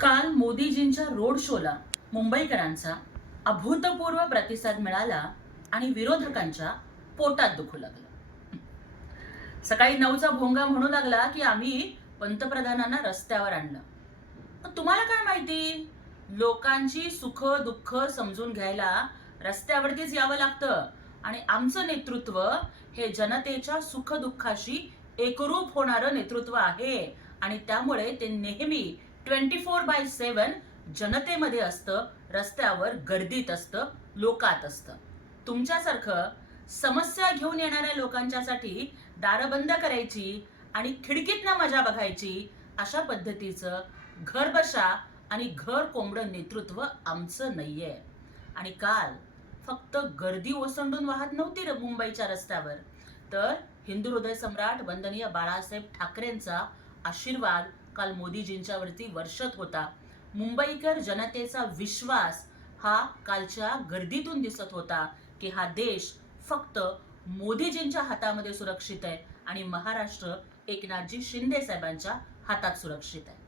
काल मोदीजींच्या रोड शोला मुंबईकरांचा अभूतपूर्व प्रतिसाद मिळाला आणि विरोधकांच्या पोटात दुखू लागलं. सकाळी 9चा भोंगा म्हणू लागला की आम्ही पंतप्रधानांना रस्त्यावर आणलं. पण तुम्हाला काय माहिती, लोकांची सुख दुःख समजून घ्यायला रस्त्यावरतीच यावं लागतं आणि आमचं नेतृत्व हे जनतेच्या सुख दुःखाशी एकरूप होणारं नेतृत्व आहे आणि त्यामुळे ते नेहमी 24/7 जनतेमध्ये असतं, रस्त्यावर गर्दीत असतं, लोकात असतं. तुमच्यासारखं समस्या घेऊन येणाऱ्या लोकांच्यासाठी दारं बंद करायची आणि खिडकीतनं मजा बघायची अशा पद्धतीचं घरबशा आणि घर कोंबडं नेतृत्व आमचं नाहीये. आणि काल फक्त गर्दी ओसंडून वाहत नव्हती मुंबईच्या रस्त्यावर, तर हिंदू हृदय सम्राट वंदनीय बाळासाहेब ठाकरेंचा आशीर्वाद काल मोदीजींच्यावरती वर्षत होता. मुंबईकर जनतेचा विश्वास हा कालच्या गर्दीतून दिसत होता की हा देश फक्त मोदीजींच्या हातामध्ये सुरक्षित आहे आणि महाराष्ट्र एकनाथजी शिंदे साहेबांच्या हातात सुरक्षित आहे.